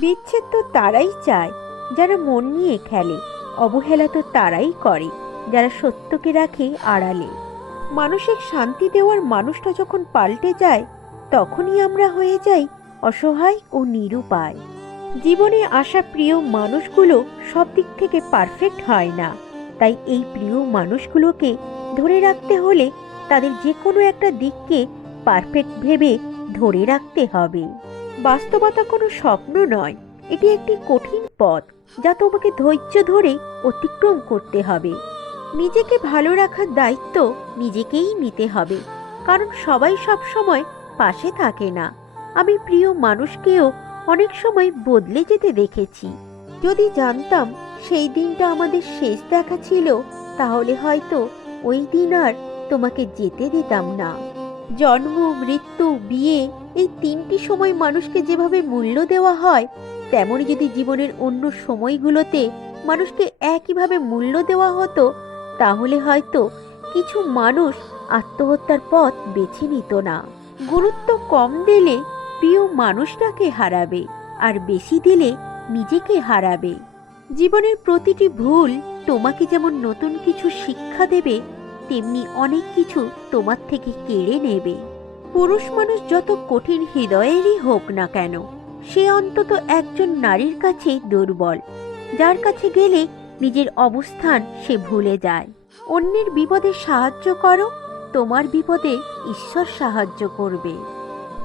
বিচ্ছেদ তো তারাই চায় যারা মন নিয়ে খেলে, অবহেলা তো তারাই করে যারা সত্যকে রাখে আড়ালে। মানসিক শান্তি দেওয়ার মানুষটা যখন পাল্টে যায়, তখনই আমরা হয়ে যাই অসহায় ও নিরুপায়। জীবনে আসা প্রিয় মানুষগুলো সব দিক থেকে পারফেক্ট হয় না, তাই এই প্রিয় মানুষগুলোকে ধরে রাখতে হলে তাদের যে কোনো একটা দিককে পারফেক্ট ভেবে ধরে রাখতে হবে। বাস্তবতা কোনো স্বপ্ন নয়, এটি একটি কঠিন পথ যা তোমাকে ধৈর্য ধরে অতিক্রম করতে হবে। নিজেকে ভালো রাখার দায়িত্ব নিজেকেই নিতে হবে, কারণ সবাই সব সময় পাশে থাকে না। আমি প্রিয় মানুষকেও অনেক সময় বদলে যেতে দেখেছি। যদি জানতাম সেই দিনটা আমাদের শেষ দেখা ছিল, তাহলে হয়তো ওই দিন আর তোমাকে যেতে দিতাম না। জন্ম, মৃত্যু, বিয়ে, এই তিনটি সময় মানুষকে যেভাবে মূল্য দেওয়া হয়, তেমনি যদি জীবনের অন্য সময়গুলোতে মানুষকে একইভাবে মূল্য দেওয়া হতো, তাহলে হয়তো কিছু মানুষ আত্মহত্যার পথ বেছে নিত না। গুরুত্ব কম দিলে প্রিয় মানুষটাকে হারাবে, আর বেশি দিলে নিজেকে হারাবে। জীবনের প্রতিটি ভুল তোমাকে যেমন নতুন কিছু শিক্ষা দেবে, তেমনি অনেক কিছু তোমার থেকে কেড়ে নেবে। পুরুষ মানুষ যত কঠিন হৃদয়েরই হোক না কেন, সে অন্তত একজন নারীর কাছে দুর্বল, যার কাছে গেলে নিজের অবস্থান সে ভুলে যায়। অন্যের বিপদে সাহায্য করো, তোমার বিপদে ঈশ্বর সাহায্য করবে।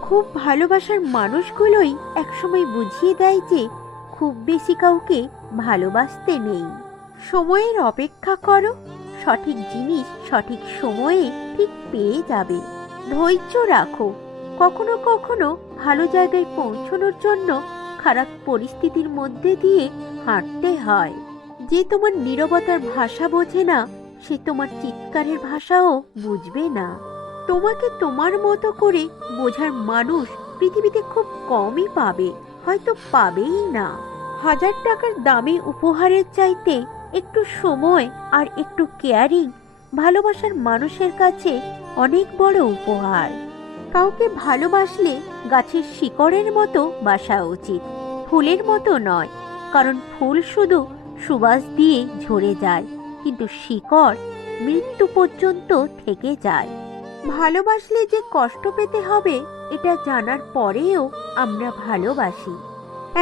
খুব ভালোবাসার মানুষগুলোই একসময় বুঝিয়ে দেয় যে খুব বেশি কাউকে ভালোবাসতে নেই। সময়ের অপেক্ষা করো, সঠিক জিনিস সঠিক সময়ে ঠিক পেয়ে যাবে। ধৈর্য রাখো, কখনো কখনো ভালো জায়গায় পৌঁছানোর জন্য খারাপ পরিস্থিতির মধ্যে দিয়ে হাঁটতে হয়। যে তোমার নীরবতার ভাষা বোঝে না, সে তোমার চিৎকারের ভাষাও বুঝবে না। তোমাকে তোমার মতো করে বোঝার মানুষ পৃথিবীতে খুব কমই পাবে, হয়তো পাবেই না। 1000 টাকার দামি উপহারের চাইতে একটু সময় আর একটু কেয়ারিং ভালোবাসার মানুষের কাছে অনেক বড় উপহার। কাউকে ভালোবাসলে গাছের শিকড়ের মতো বাসা উচিত, ফুলের মতো নয়। কারণ ফুল শুধু সুবাস দিয়ে ঝরে যায়, কিন্তু শিকড় মৃত্যু পর্যন্ত থেকে যায়। ভালোবাসলে যে কষ্ট পেতে হবে, এটা জানার পরেও আমরা ভালোবাসি।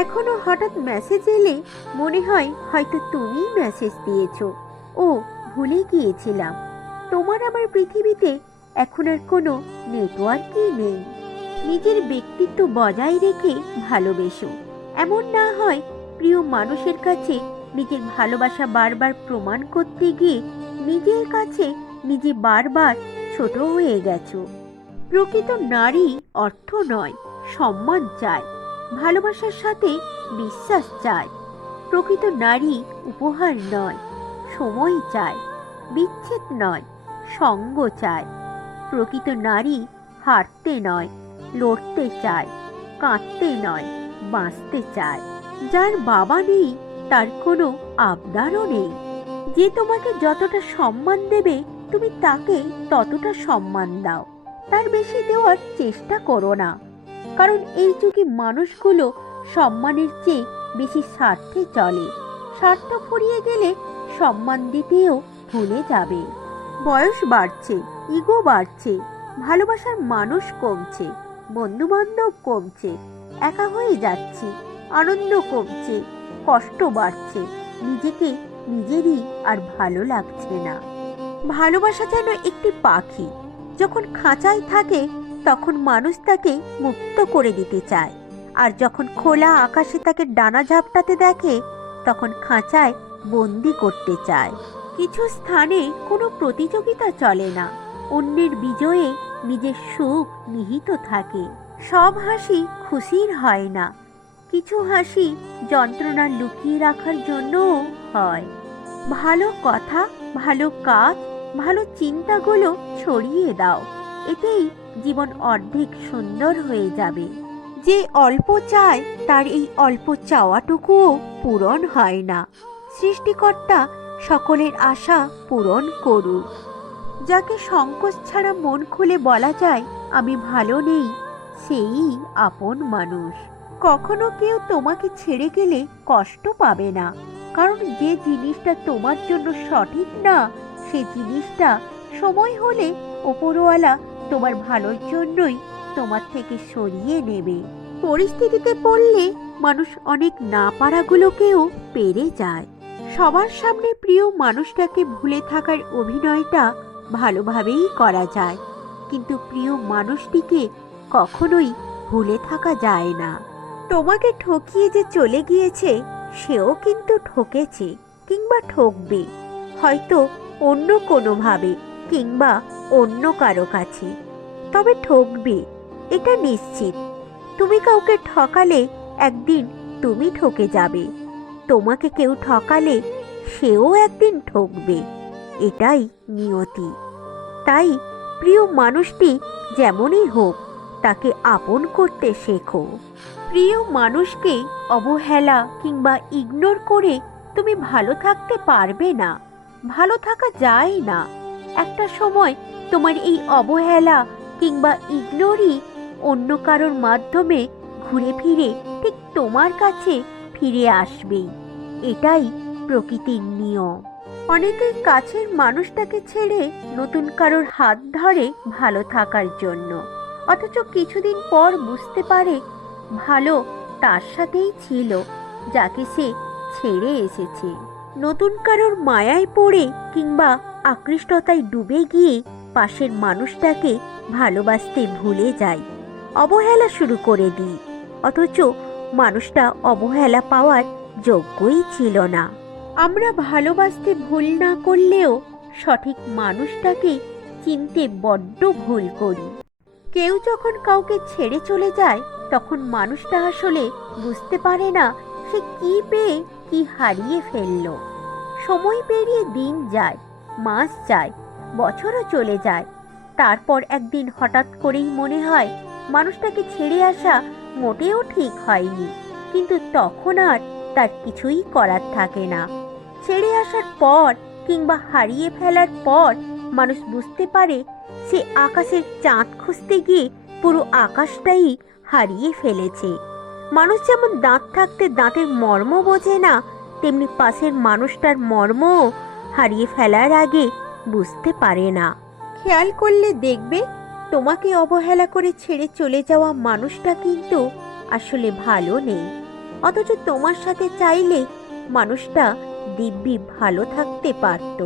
এখনো হঠাৎ মেসেজ এলে মনে হয় হয়তো তুমিই মেসেজ দিয়েছো। ও, ভুলে গিয়েছিলাম, তোমার আমার পৃথিবীতে এখন আর কোনো নেটওয়ার্কই নেই। নিজের ব্যক্তিত্ব বজায় রেখে ভালোবেসো, এমন না হয় প্রিয় মানুষের কাছে নিজের ভালোবাসা বারবার প্রমাণ করতে গিয়ে নিজের কাছে নিজে বারবার ছোট হয়ে গেছো। প্রকৃত নারী অর্থ নয়, সম্মান চায়, ভালোবাসার সাথে বিশ্বাস চায়। প্রকৃত নারী উপহার নয়, সময় চায়, বিচ্ছেদ নয়, সঙ্গ চায়। প্রকৃত নারী হারতে নয়, লড়তে চায়, কাঁদতে নয়, বাঁচতে চায়। যার বাবা নেই তার কোনো আবদারও নেই। যে তোমাকে যতটা সম্মান দেবে, তুমি তাকে ততটা সম্মান দাও, তার বেশি দেওয়ার চেষ্টা করো না। কারণ এই যুগে মানুষগুলো সম্মানের চেয়ে বেশি স্বার্থে চলে। স্বার্থ ফুরিয়ে গেলে সম্মান দিতেও ভুলে যাবে। বয়স বাড়ছে, ইগো বাড়ছে, ভালোবাসার মানুষ কমছে, বন্ধু বান্ধব কমছে, একা হয়ে যাচ্ছি, আনন্দ কমছে, কষ্ট বাড়ছে, নিজেকে নিজেরই আর ভালো লাগছে না। ভালোবাসা যেন একটি পাখি, যখন খাঁচায় থাকে তখন মানুষ তাকে মুক্ত করে দিতে চায়, আর যখন খোলা আকাশে তাকে ডানা ঝাপটাতে দেখে তখন খাঁচায় বন্দি করতে চায়। কিছু স্থানে কোনো প্রতিযোগিতা চলে না, অন্যের বিজয়ে নিজের সুখ নিহিত থাকে। সব হাসি খুশির হয় না, কিছু হাসি যন্ত্রণা লুকিয়ে রাখার জন্যও হয়। ভালো কথা, ভালো কাজ, ভালো চিন্তাগুলো ছড়িয়ে দাও, এতেই জীবন অর্ধেক সুন্দর হয়ে যাবে। যে অল্প চায় তার এই অল্প চাওয়াটুকুও পূরণ হয় না। সৃষ্টিকর্তা সকলের আশা পূরণ করুক। যাকে সংকোচ ছাড়া মন খুলে বলা যায় আমি ভালো নেই, সেই আপন মানুষ। কখনো কেউ তোমাকে ছেড়ে গেলে কষ্ট পাবে না, কারণ যে জিনিসটা তোমার জন্য সঠিক না, সে জিনিসটা সময় হলে ওপরওয়ালা তোমার ভালোর জন্যই তোমার থেকে সরিয়ে নেবে। পরিস্থিতিতে পড়লে মানুষ অনেক না পারাগুলোকেও পেরে যায়। সবার সামনে প্রিয় মানুষটাকে ভুলে থাকার অভিনয়টা ভালোভাবেই করা যায়, কিন্তু প্রিয় মানুষটিকে কখনোই ভুলে থাকা যায় না। তোমাকে ঠকিয়ে যে চলে গিয়েছে, সেও কিন্তু ঠকেছে কিংবা ঠকবে, হয়তো অন্য কোনোভাবে কিংবা অন্য কারো কাছে, তবে ঠকবে, এটা নিশ্চিত। তুমি কাউকে ঠকালে একদিন তুমি ঠকে যাবে, তোমাকে কেউ ঠকালে সেও একদিন ঠকবে, এটাই নিয়তি। তাই প্রিয় মানুষটি যেমনই হোক, তাকে আপন করতে শেখো। প্রিয় মানুষকে অবহেলা কিংবা ইগনোর করে তুমি ভালো থাকতে পারবে না, ভালো থাকা যায় না। একটা সময় তোমার এই অবহেলা কিংবা ইগনোরই অন্য কারোর মাধ্যমে ঘুরে ফিরে ঠিক তোমার কাছে ফিরে আসবেই, এটাই প্রকৃতির নিয়ম। অনেকেই কাছের মানুষটাকে ছেড়ে নতুন কারোর হাত ধরে ভালো থাকার জন্য, অথচ কিছুদিন পর বুঝতে পারে ভালো তার সাথেই ছিল যাকে সে ছেড়ে এসেছে। নতুন কারোর মায়ায় পড়ে কিংবা আকৃষ্টতায় ডুবে গিয়ে পাশের মানুষটাকে ভালোবাসতে ভুলে যাই, অবহেলা শুরু করে দিই, অথচ মানুষটা অবহেলা পাওয়ার যোগ্যই ছিল না। আমরা ভালোবাসতে ভুল না করলেও সঠিক মানুষটাকে চিনতে বড্ড ভুল করি। কেউ যখন কাউকে ছেড়ে চলে যায়, তখন মানুষটা আসলে বুঝতে পারে না সে কি পেয়ে কি হারিয়ে ফেলল। সময় পেরিয়ে দিন যায়, মাস যায়, বছরও চলে যায়, তারপর একদিন হঠাৎ করেই মনে হয় মানুষটাকে ছেড়ে আসা মোটেও ঠিক হয়নি, কিন্তু তখন আর তার কিছুই করার থাকে না। ছেড়ে আসার পর কিংবা হারিয়ে ফেলার পর মানুষ বুঝতে পারে সে আকাশের চাঁদ খুঁজতে গিয়ে পুরো আকাশটাই হারিয়ে ফেলেছে। মানুষ যেমন দাঁত থাকতে দাঁতের মর্ম বোঝে না, তেমনি পাশের মানুষটার মর্মও হারিয়ে ফেলার আগে বুঝতে পারে না। খেয়াল করলে দেখবে তোমাকে অবহেলা করে ছেড়ে চলে যাওয়া মানুষটা কিন্তু আসলে ভালো নেই, অথচ তোমার সাথে চাইলে মানুষটা দিব্যি ভালো থাকতে পারত।